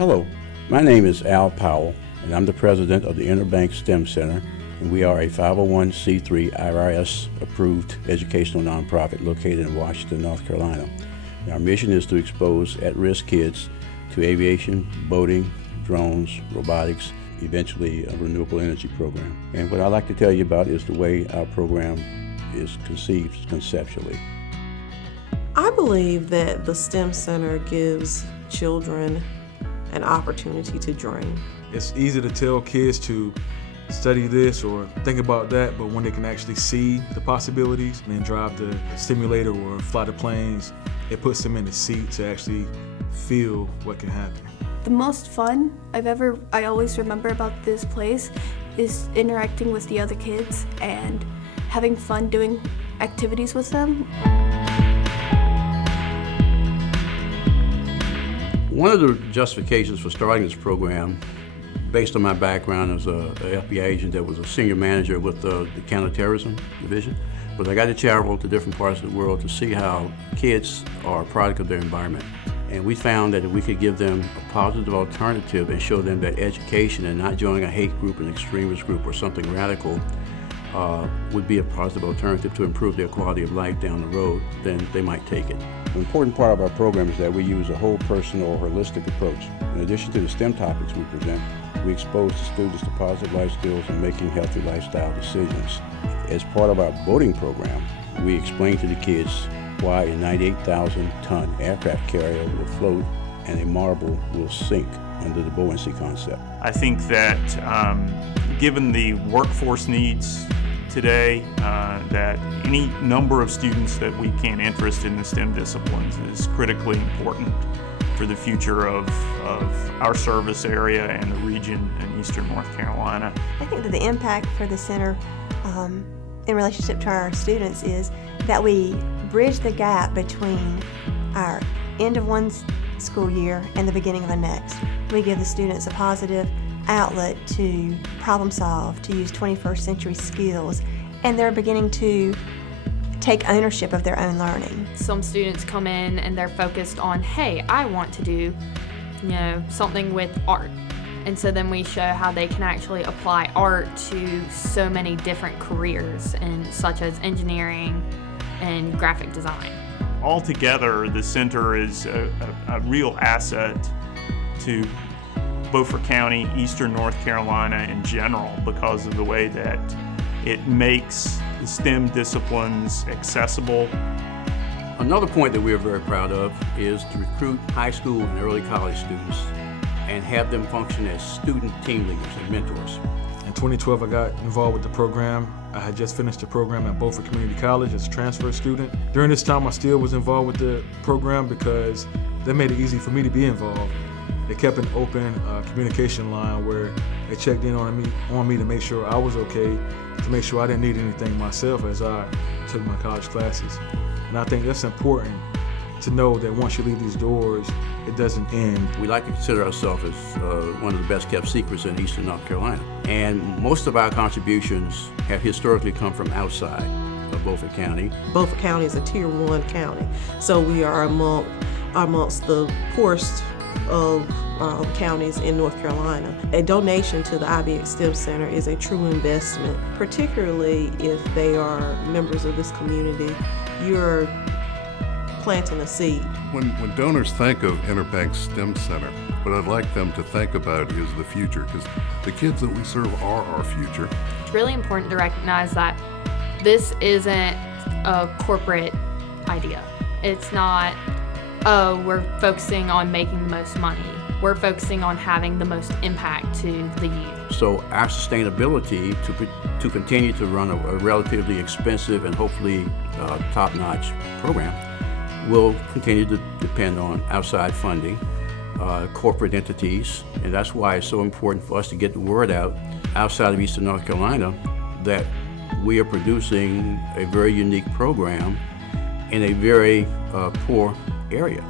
Hello, my name is Al Powell, and I'm the president of the IBX Stem Center, and we are a 501c3 IRS-approved educational nonprofit located in Washington, North Carolina. And our mission is to expose at-risk kids to aviation, boating, drones, robotics, eventually a renewable energy program. And what I'd like to tell you about is the way our program is conceived conceptually. I believe that the STEM Center gives children an opportunity to dream. It's easy to tell kids to study this or think about that, but when they can actually see the possibilities and then drive the simulator or fly the planes, it puts them in the seat to actually feel what can happen. The most fun I always remember about this place is interacting with the other kids and having fun doing activities with them. One of the justifications for starting this program, based on my background as a FBI agent that was a senior manager with the counterterrorism division, was I got to travel to different parts of the world to see how kids are a product of their environment. And we found that if we could give them a positive alternative and show them that education and not joining a hate group, an extremist group, or something radical would be a positive alternative to improve their quality of life down the road, then they might take it. An important part of our program is that we use a whole person or holistic approach. In addition to the STEM topics we present, we expose the students to positive life skills and making healthy lifestyle decisions. As part of our boating program, we explain to the kids why a 98,000-ton aircraft carrier will float and a marble will sink under the buoyancy concept. I think that given the workforce needs today, that any number of students that we can interest in the STEM disciplines is critically important for the future of our service area and the region in eastern North Carolina. I think that the impact for the center in relationship to our students is that we bridge the gap between our end of one school year and the beginning of the next. We give the students a positive outlet to problem solve, to use 21st century skills, and they're beginning to take ownership of their own learning. Some students come in and they're focused on, hey, I want to do, something with art. And so then we show how they can actually apply art to so many different careers, such as engineering and graphic design. Altogether, the center is a real asset to Beaufort County, eastern North Carolina in general, because of the way that it makes the STEM disciplines accessible. Another point that we are very proud of is to recruit high school and early college students and have them function as student team leaders and mentors. In 2012, I got involved with the program. I had just finished the program at Beaufort Community College as a transfer student. During this time, I still was involved with the program because that made it easy for me to be involved. They kept an open communication line where they checked in on me to make sure I was okay, to make sure I didn't need anything myself as I took my college classes. And I think that's important to know that once you leave these doors, it doesn't end. We like to consider ourselves as one of the best kept secrets in eastern North Carolina. And most of our contributions have historically come from outside of Beaufort County. Beaufort County is a Tier 1 county, so we are amongst the poorest of counties in North Carolina. A donation to the IBX Stem Center is a true investment, particularly if they are members of this community. You're planting a seed. When donors think of IBX Stem Center, what I'd like them to think about is the future, because the kids that we serve are our future. It's really important to recognize that this isn't a corporate idea. It's not, we're focusing on making the most money. We're focusing on having the most impact to the youth. So our sustainability to continue to run a relatively expensive and hopefully top-notch program will continue to depend on outside funding, corporate entities, and that's why it's so important for us to get the word out outside of eastern North Carolina that we are producing a very unique program in a very poor area.